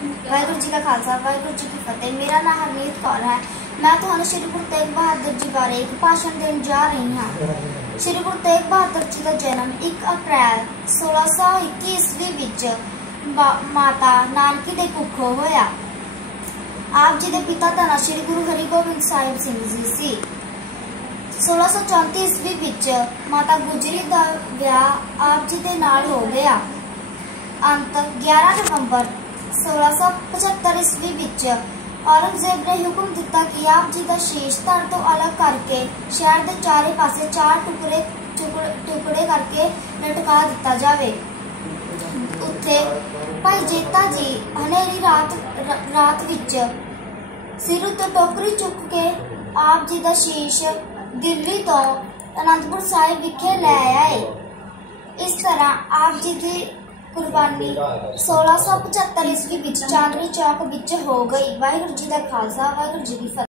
वाहिगुरू जी का खालसा वाहिगुरू जी की फतेह। मेरा नाम हरमीत कौर है। मैं तुहानू श्री गुरु तेग बहादुर जी बारे एक भाषण देने जा रही हाँ। श्री गुरु तेग बहादुर जी का जन्म 1 अप्रैल 1621 ईस्वी विच माता नानकी दे कुखों होया। आप जी के पिता का नाम श्री गुरु हरिगोबिंद साहिब सिंह जी सी। 1634 ईस्वी विच माता गुजरी का विआह आप जी के नाल हो गया। अंत 11 नवंबर 1675 ईस्वी विच औरंगजेब ने हुक्म दिता कि आप जी का शीश धड़ तो अलग करके शहर के चारे पासे 4 टुकड़े करके लटका दिता जावे। उत्थे भाई जेता जी हनेरी रात विच सिर उत्ते टोकरी चुक के आप जी का शीश दिल्ली तो आनंदपुर साहिब विखे लै आए। इस तरह आप जी की कुर्बानी 1675 ईस्वी विच चांदनी चौक विच हो गई। वाहिगुरू जी का खालसा वाहिगुरू जी की फतेह।